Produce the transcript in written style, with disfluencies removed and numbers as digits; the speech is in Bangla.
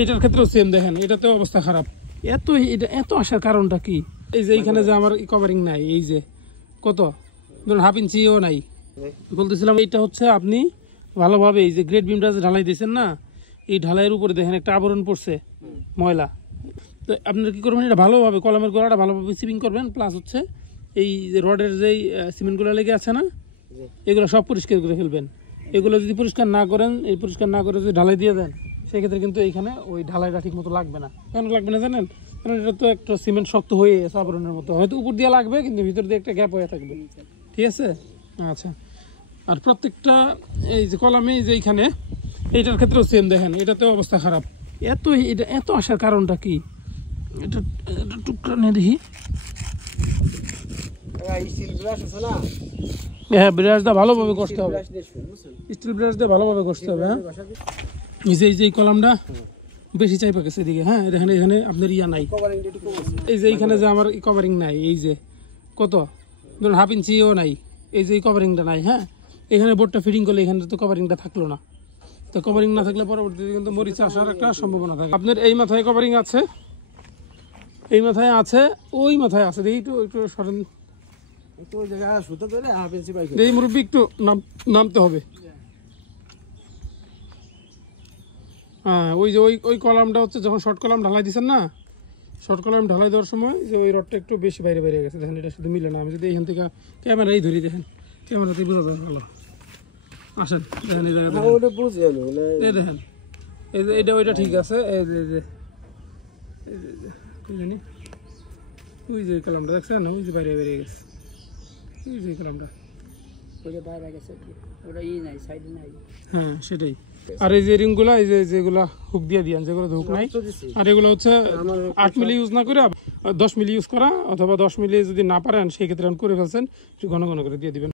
এইটার ক্ষেত্রেও সেম দেখেন, এটাতেও অবস্থা খারাপ। এটা এত আসার কারণটা কি? এই যে এইখানে যে আমার কভারিং নাই, এই যে কত ধরুন 1/2 ইঞ্চিও নাই। বলতেছিলাম এইটা হচ্ছে আপনি ভালোভাবে এই যে গ্রেড বিমটা যে ঢালাই দিয়েছেন না, এই ঢালাইয়ের উপরে দেখেন একটা আবরণ পড়ছে ময়লা। তো আপনারা কি করবেন, এটা ভালোভাবে কলমের গোড়াটা ভালোভাবে সিপিং করবেন, প্লাস হচ্ছে এই যে রডের যেই সিমেন্টগুলো লেগে আছে না, এগুলো সব পরিষ্কার করে ফেলবেন। এগুলো যদি পরিষ্কার না করেন, এই পরিষ্কার না করে যদি ঢালাই দিয়ে দেন, সেক্ষেত্রে কিন্তু এইখানে ওই ঢালাইটা ঠিক মতো লাগবে না। কেন লাগবে না জানেন? কারণ এটা তো একটা সিমেন্ট শক্ত হয়ে গেছে আবরণের মতো, হয়তো উপর দিয়ে লাগবে কিন্তু ভিতর দিয়ে একটা গ্যাপ হয়ে থাকবে। ঠিক আছে? আচ্ছা। আর প্রত্যেকটা এই যে কলামে এই যে এইখানে, এইটার ক্ষেত্রেও সেম দেখেন, এটাতেও অবস্থা খারাপ। এটা এত আসার কারণটা কি? এটা টুকরা নিয়ে দেখি। হ্যাঁ, ব্রাশ দিয়ে ভালোভাবে কষতে হবে, স্টিল ব্রাশ দিয়ে ভালোভাবে কষতে হবে। হ্যাঁ, এই যে কলামটা বেশি চাইপা গেছে এদিকে। হ্যাঁ, এখানে আপনার ইয়া নাই, এই যে এইখানে যে আমার কভারিং নাই, এই যে কত ধরুন 1/2 ইঞ্চিও নাই, এই যে কভারিংটা নাই। হ্যাঁ, এখানে বোর্ডটা ফিটিং করলে এখানে তো কভারিংটা থাকলো না। তো কভারিং না থাকলে পরবর্তীতে কিন্তু মরিচা আসার একটা সম্ভাবনা থাকে। আপনার এই মাথায় কভারিং আছে, এই মাথায় আছে, ওই মাথায় আছে, এই তো একটু সরেন, এই মুরব্বী একটু নামতে হবে। হ্যাঁ, ওই যে ওই কলামটা হচ্ছে যখন শর্ট কলাম ঢালাই দিচ্ছেন না, শর্ট কলাম ঢালাই দেওয়ার সময় যে ওই রডটা একটু বেশি বাইরে গেছে। দেখেন, এটা শুধু মিলে না। আমি যদি এখান থেকে ক্যামেরাই ধরি, দেখেন ক্যামেরাতেই বোঝা যায় ভালো। আসেন, দেখেন এই জায়গায় দেখেন, এই যে এটা ওইটা ঠিক আছে। এই যে বুঝলেনি, ওই যে কলামটা দেখছেন, ওই যে বাইরে গেছে, ওই যে কলামটা হ্যাঁ সেটাই। আর এই যে রিংগুলা, এই যেগুলা হুক দিয়ে দিয়ান, যেগুলো হুক নাই, আর এগুলো হচ্ছে 8 মিলি ইউজ না করে 10 মিলি ইউজ করা, অথবা 10 মিলি যদি না পারেন সেই ক্ষেত্রে করে ফেলছেন, একটু ঘন ঘন করে দিয়ে দিবেন।